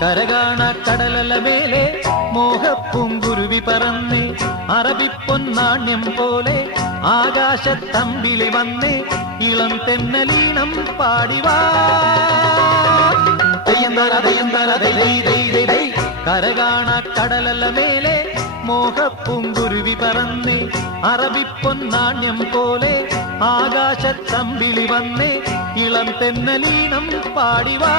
കരകാണ കടലല മേലെ മോഹപ്പൂങ്കുരുവി പറന്നേ അറബിപ്പൊന്നാണ്യം പോലെ ആകാശത്തമ്പിളി വന്നേ ഇളം തെന്നലീണം പാടിവാ കരകാണ കടലല മേലെ മോഹപ്പൂങ്കുരുവി പറന്നേ അറബിപ്പൊന്നാണ്യം പോലെ ആകാശത്തമ്പിളി വന്നേ ഇളം തെന്നലീണം പാടിവാ.